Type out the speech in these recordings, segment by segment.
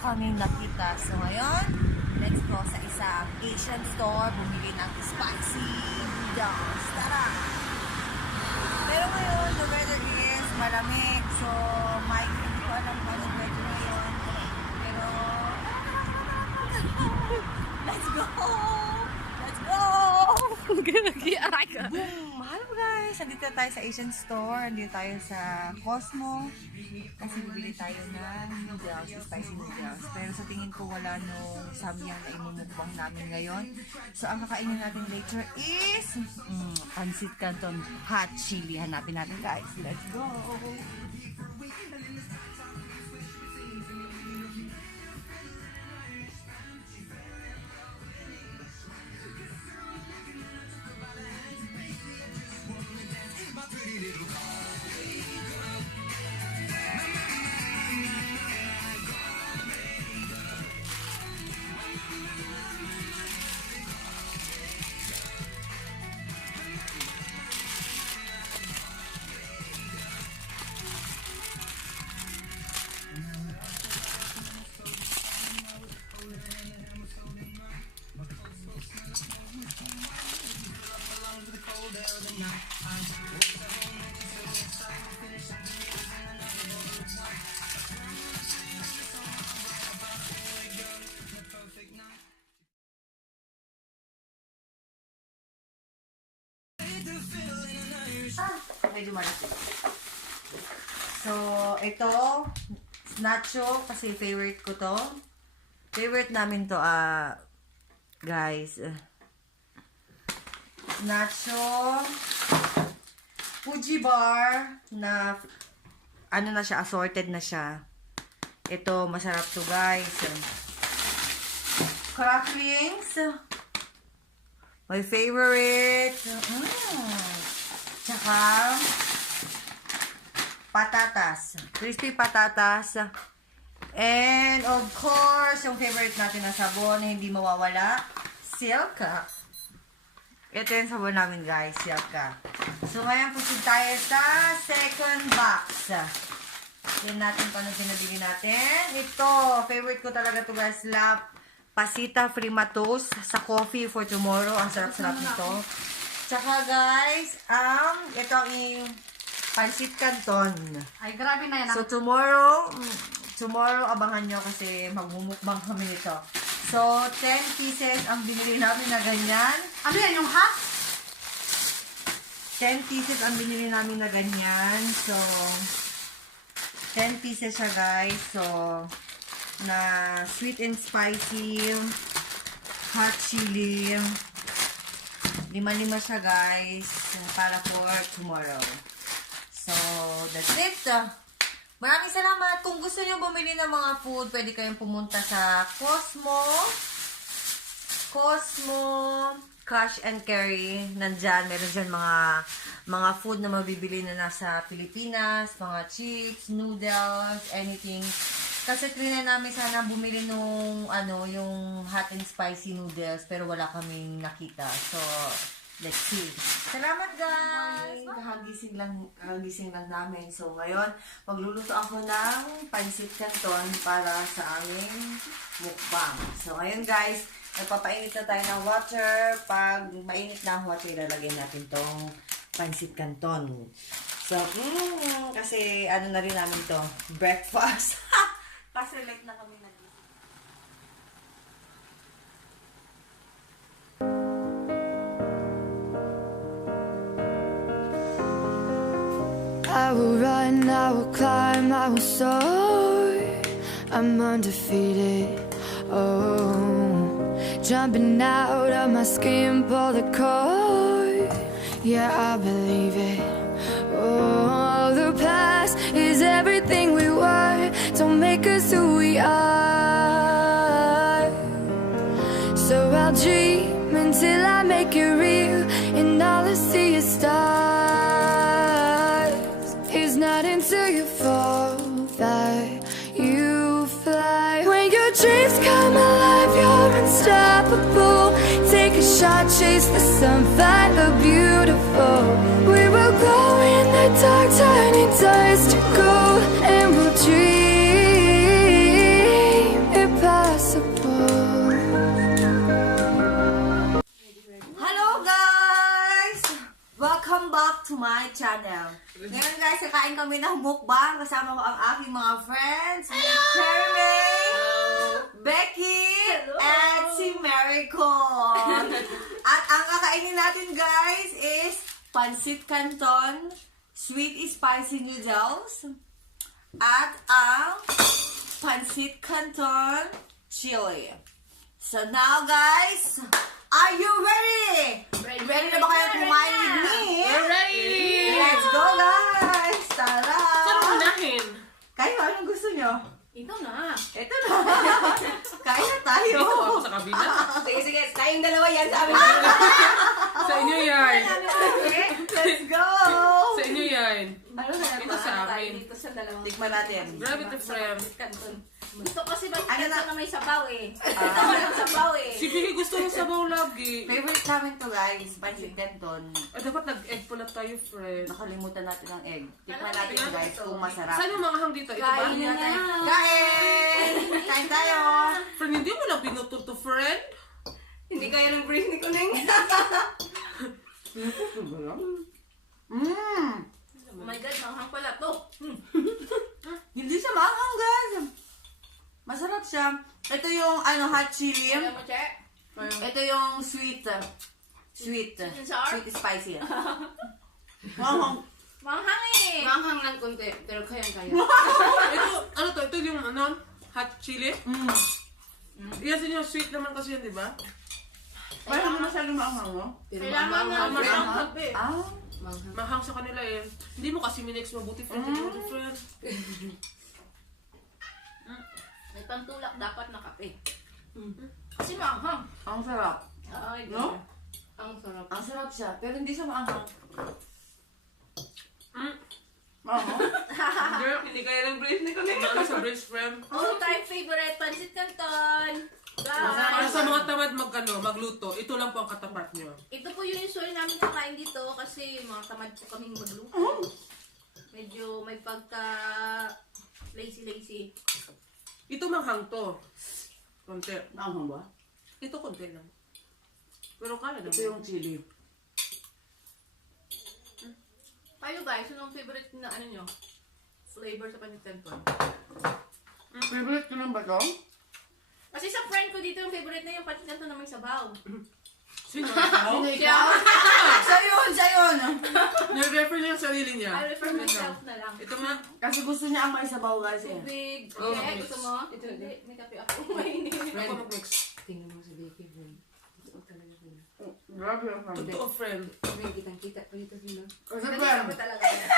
kaming nakita. So ngayon, let's go sa isang Asian store, bumili ng spicy noodles. Tara! Pero ngayon, the weather is malamig. So, hindi ko alam kung anong weather ngayon. Pero, let's go! Let's go! Boom! Hello guys! Nandito tayo sa Asian store. Nandito tayo sa Cosmo. Kasi bibili tayo ng noodles, spicy noodles. Pero sa tingin ko wala nung samyang na imumukbang namin ngayon. So ang kakainin natin later is pancit canton hot chili. Hanapin natin guys. Let's go! Medyo malaki. So, ito, nacho, kasi favorite ko to. Favorite namin to, guys. Nacho, Fuji bar, na, ano na siya, assorted na siya. Ito, masarap to, guys. Cracklings, my favorite. Tsaka, patatas. Crispy patatas. And, of course, yung favorite natin na sabon na hindi mawawala, Silka. Ito yung sabon namin, guys, Silka. So, ngayon, pusin tayo sa second box. Yan natin kung ano pinabili natin. Ito, favorite ko talaga to guys, pasita frimatos sa coffee for tomorrow. Ang sarap-sarap nito. Tsaka guys, ito ang pancit canton. Ay, grabe na yan. So tomorrow, abangan nyo kasi magmumukbang kami nito. So, 10 pieces ang binili namin na ganyan. Ano yan, yung hot? 10 pieces ang binili namin na ganyan. So, 10 pieces siya guys. So, na sweet and spicy, hot chili. 5 siya guys, para for tomorrow. So, that's it. Maraming salamat. Kung gusto niyo bumili ng mga food, pwede kayong pumunta sa Cosmo, Cash and Carry. Nandyan, meron dyan mga food na mabibili na nasa Pilipinas, mga chips, noodles, anything. Kasi trinay namin sana bumili nung yung hot and spicy noodles pero wala kaming nakita. So, let's see. Salamat guys! Kahagising lang namin. So, ngayon, magluluto ako ng pancit canton para sa aming mukbang. So, ngayon guys, nagpapainit na tayo ng water. Pag mainit na ang water, ilalagay natin tong pancit canton. So, kasi na rin namin to, breakfast. Kasi late na kami nagising. I will run, I will climb, I will soar. I'm undefeated. Oh, jumping out of my skin, pull the cord. Yeah, I believe it. Oh, the past is everything we were. Don't make us who we are. So I'll dream until I make it real, and all I see is stars. It's not until you fall that you fly. When your dreams come alive, you're unstoppable. Take a shot, chase the sun, find the beautiful. We will glow in the dark, turning dust to gold, and we'll dream my channel. Ngayon guys, kakain kami ng mukbang. Kasama ko ang aking mga friends. Cherry, Becky, and si Marico. At ang kakainin natin guys is pancit canton, sweet spicy noodles, at ang pancit canton chili. So now guys, are you ready? Ready na ba kayo kumain with me? We're ready! Let's go guys! Tara! Saan unahin? Kayo, anong gusto nyo? Ito na. Ito na! Kain na tayo! Dito ako sa kabila. Sige, sige. Tayong dalawa yan sa amin. Sa inyo yan. Let's go! Sa inyo yan. Ano na Ito sa amin. Dito sa dalawang. Tikman natin. Grabe to, friend. Canton. Gusto kasi ba Ano na? na may sabaw eh. Ito walang sabaw eh. Si Vicky gusto mo sabaw lagi. Favorite namin to guys, pancit canton. Dapat nag-egg pala tayo, friend. Nakalimutan natin ang egg. Tikman natin guys kung masarap. Saan yung mga hang dito? Ito ba? Kain na. Kain! Kain tayo! Friend, hindi mo lang binutol to, friend. Hindi kaya ng brace ni Kuning. Oh my God, manghang pala to. Hindi siya maanghang guys. Masarap siya. Ito yung hot chili. Alam mo, Che? Ito yung sweet. Sweet. and sour? Sweet spicy. Maanghang. Manghang eh. Manghang lang konti, pero kayang-kaya. Ito, ano to? Ito yung hot chili. Yes, yung sweet naman kasi yan, di ba? Parang hindi masyadong maanghang, no? Pero Kailangan na manghang lang. manghang eh. Ah. Manghang. Mahang sa kanila eh. Hindi mo kasi minix mabuti, friend. Hindi mo friend. May pantulak dapat na kape. Kasi manghang. Ang sarap. Ay, No? Ang sarap. Ang sarap siya. Pero hindi siya maanghang. Mm. Maanghang? Girl, hindi kaya ng brace ni Kuning. Ano sa brace, friend? All time favorite, pancit canton. Para Guys, sa mga tamad magluto, ito lang po ang katapat nyo. ito po yung usually namin kakain dito kasi mga tamad po kaming magluto. Medyo may pagka lazy-lazy. Ito manghang to. Konti. Maanghang ba? Ito konti lang. Pero kala naman. Ito yung chili. Kayo guys, anong favorite na ano nyo? Flavor sa pancit canton? Favorite ko lang ba ito? Kasi sa friend ko dito yung favorite na yung pancit canton na may sabaw. Sino? Sino ikaw? Siya yun! Siya yun! Nire-refer niya yung sarili niya. I refer myself na lang. Ito nga. Kasi gusto niya ang may sabaw guys eh. Big. Oh, Okay, mix. gusto mo? Ito, Hindi, may kape ako. Mainit. Ako mag-mix. Tingnan mo sa Vicky, friend. Ito talaga, friend. Grabe ang sabi. Totoo, friend. Friend, kitang-kita pa dito, friend. Kasi Kasi friend, ako talaga yan.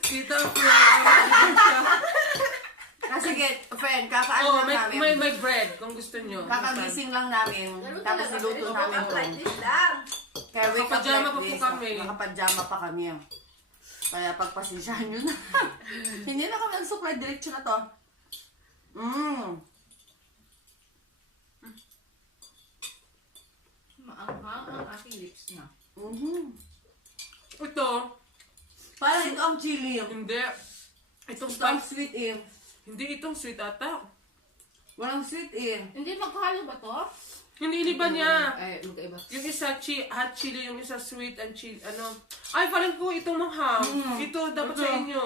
Kita, friend. kasi friend, kakaano Oh, lang may namin. bread kung gusto nyo. Kakagising lang namin. Ganun Tapos talaga. niluto namin Ang to. like this lang. Kaya wake up Nakapajama like pa po this. kami. Nakapajama pa kami. Kaya pagpasensyahan nyo na. Hindi na kami nagsupply. Diretso na to. Maanghang ang aking lips na. Ito, Parang ito ang chili. hindi. Itong Ito ang spice. sweet eh. Hindi itong sweet ata. Walang sweet eh. Hindi magkahalo ba to? Hindi iniba niya. Ay, magkaiba. Yung isa hot chili, yung isa sweet and chili, ano. Ay, parang po itong manghang. Ito dapat Ito. sa inyo.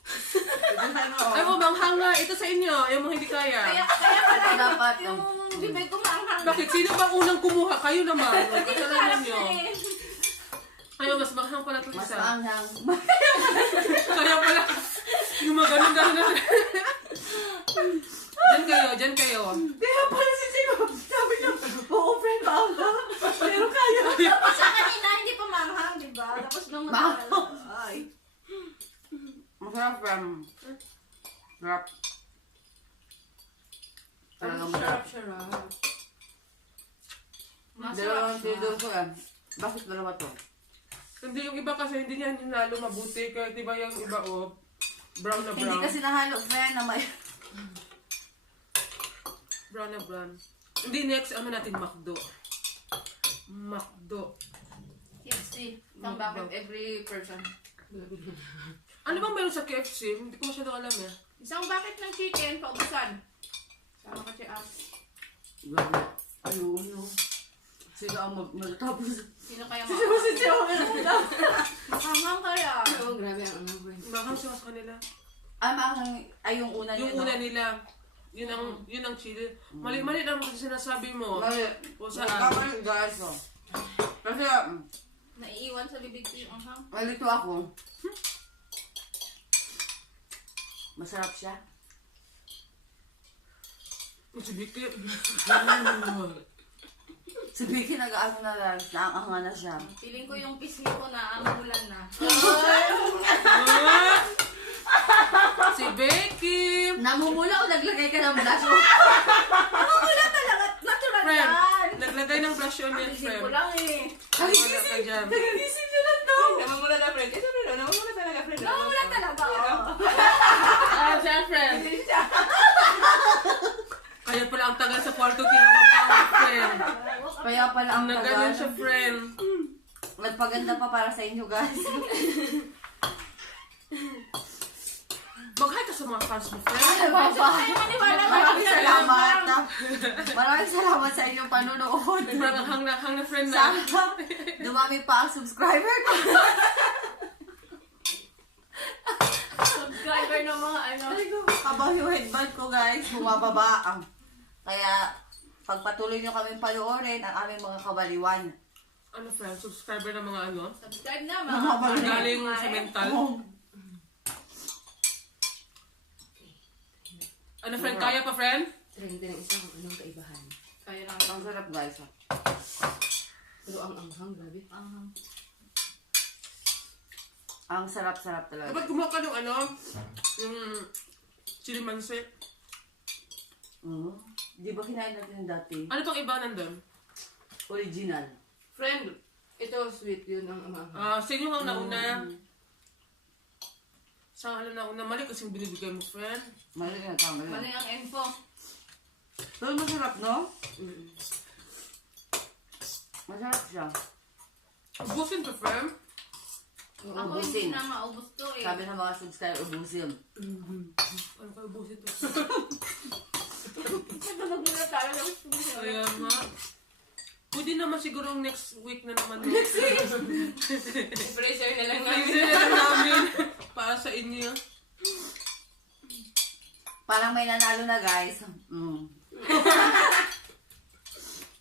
Ito Ay, oh, manghang nga. Ito sa inyo. Yung mga hindi kaya. Kaya pala Ito dapat. yung bibig ko maanghang. Bakit? Sino bang unang kumuha? Kayo naman. Hindi ko Kasalanan harap nyo. na eh. Ayaw, mas manghang pala ito Mas isa. maanghang. Kaya pala. Yung mga ganun-ganun na. Dyan kayo. Kaya pala si Chico. Sabi niya, oo friend, maanghang. Pero kaya. Tapos sa kanina, hindi pa maanghang, di ba? Tapos nung ay. Masarap from. Sarap. Talagang masarap. Sarap. Dalawang sidor ko yan. Bakit dalawa to? Hindi yung iba kasi hindi niya hinalo mabuti. Kaya diba yung iba brown na brown. Hindi kasi nahalo friend na may... Brown na brown. Hindi, next, ano natin, McDo. McDo. KFC. Isang bucket every person. Ano bang meron sa KFC? Hindi ko masyadong alam eh. Isang bucket ng chicken, paubusan. Sama ka si As. Grabe. Ayun, no. Sino ang magtapos? Sino kaya Makangang kaya. Oo, grabe ang ano, friend. Bakang siya sa kanila. Ay, yung una niya, Yung una nila, yun ang chili. Mali-mali naman kasi sinasabi mo. O saan? Kamay, guys, oh. Kasi, naiiwan sa bibig ko yung anghang? malito ako. Masarap siya. Si Vicky. Si Vicky nag-ano na lang, naanganga na siya. Feeling ko yung pisngi ko na amulan na. Si Becky! Namumula o naglagay ka ng blush? Wala talaga, natural Friend, yan. naglagay ng blush on yan, Isip friend. ko lang eh. Wala ka dyan. Nagising nyo lang to! Namamula na, friend. Ito na, namamula talaga, friend. Wala talaga, oo. Siya, friend. Kaya pala ang tagal sa kwarto kinamagpangit, friend. Kaya pala ang Naganon tagal. siya, friend. Nagpaganda pa para sa inyo, guys. Mag-hi ka sa mga fans mo, friend. Maraming salamat. Maraming salamat sa inyong panonood. Parang hang na friend na. Sana dumami pa ang subscriber ko. Subscriber ng mga ano. Habang yung headband ko, guys, bumababa. Kaya, pagpatuloy nyo kami panoorin ang aming mga kabaliwan. Ano, friend? Subscriber ng mga ano? Subscribe na, mga Mga kapatid. Galing sa mental. Ano, friend? Kaya pa, friend? Trend din ang isa kung anong kaibahan. Kaya lang. Ang sarap, guys. Pero ang anghang, grabe. Anghang. Ang sarap-sarap talaga. Dapat kumuha ka ng ano? Yung chili mansi. Di ba kinain natin dati? Ano pang iba nandun? Original. Friend, ito sweet yun ang anghang. Sa inyo ang nauna. Sa alam nauna. Mali kasing binibigay mo, friend. Mali na, tama Ano yun. yung info? Pero masarap, no? Masarap siya. Ubusin to, friend. Ako hindi na maubos to eh. Sabi ng mga subscriber, ubusin. Ano ka ubusin to? Tulog muna tayo ng Kaya nga. Pwede naman siguro next week na naman. Next week? Pressure na lang namin. Pwede na lang namin. Para sa inyo. Parang may nanalo na, guys.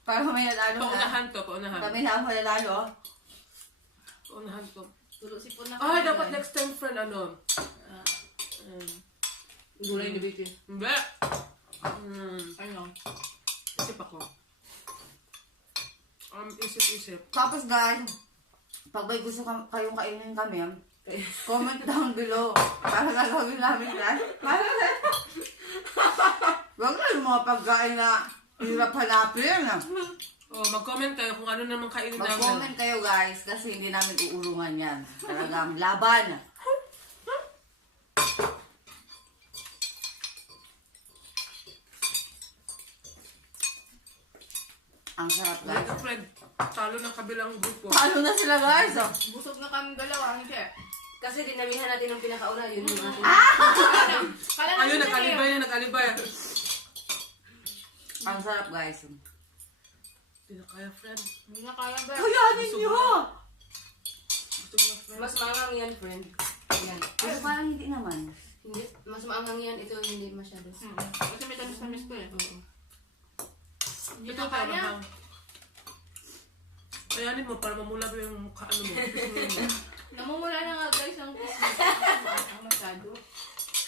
Parang may nanalo na. Paunahan to, paunahan. Kami na ako nanalo. Paunahan to. Tulog si Puna. Ay, dapat next time, friend, ano? Gulay ni Vicky. Hindi. Ano? Isip ako. Isip. Tapos, guys, pag may gusto kayong kainin kami, comment down below. Para gagawin namin, guys. Huwag na yung mga pagkain na hirap hanapin. Mag-comment kayo kung ano naman kainin namin. Mag-comment kayo, guys, kasi hindi namin uurungan yan. Talagang laban. Ang sarap, guys. Like, friend, talo ng kabilang grupo. Paano na sila, guys? Busog na kami dalawa, hindi. Kasi dinamihan natin ng pinakauna, yun yung ating... Kala na Ayun, sila nakalibay eh. na, nakalibay. Ang sarap, guys. Hindi na kaya, friend. Hindi na kaya ba? Kayanin nyo! Gusto mo na, friend. Mas maangang yan, friend. Yan. Pero parang hindi naman. Hindi, mas maangang yan. Ito hindi masyado. Kasi may tamis-tamis ko eh. Oo. Hindi Ito na tayo kaya. lang. Kayanin mo para mamula yung kaano mo. Namumula na nga guys ang ang masyado.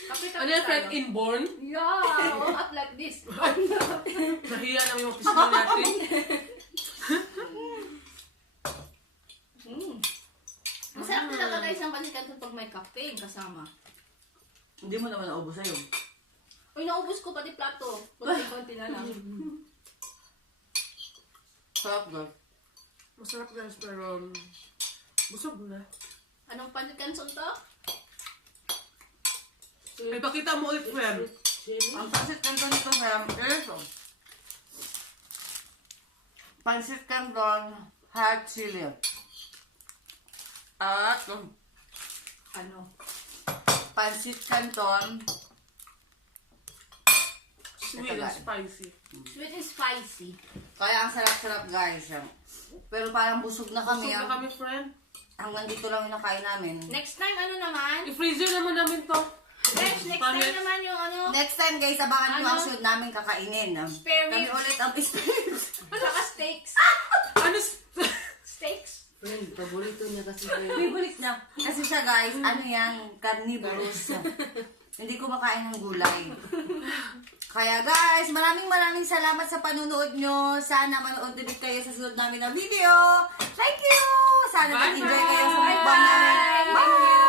Kapit Ano yan, friend? Inborn? Yeah, walk up like this. Nahiya lang yung pisngi natin. Masarap talaga guys ang pancit canton pag may cafe kasama. Hindi mo naman naubos sa'yo. Uy, naubos ko pati plato. Konti-konti na lang. Sarap, guys. Masarap guys, pero busog na. Anong pancit canton to? Ay, pakita mo ulit, friend. Ang pansit canton nito, Sam, is pansit canton hot chili. At Ano? pansit canton Sweet and spicy. Sweet and spicy. kaya ang sarap-sarap, guys. Pero parang busog na kami. Busog na kami, friend. Hanggang dito lang yung nakain namin. Next time, ano naman? I-freezer naman namin to. Next time naman yung ano, Next time guys, abangan nyo Ano? ang shoot namin kakainin. Spare Kami ribs. ulit ang spare. saka steaks. Ano? Steaks. Friend, paborito niya kasi friend. Favorite niya. Kasi siya guys, ano yan, carnivorous. Hindi ko makain ng gulay. Kaya guys, maraming salamat sa panunood nyo. Sana manood ulit kayo sa sunod namin na video. Thank you! Sana Bye-bye! nag-enjoy kayo sa mukbang namin. Bye!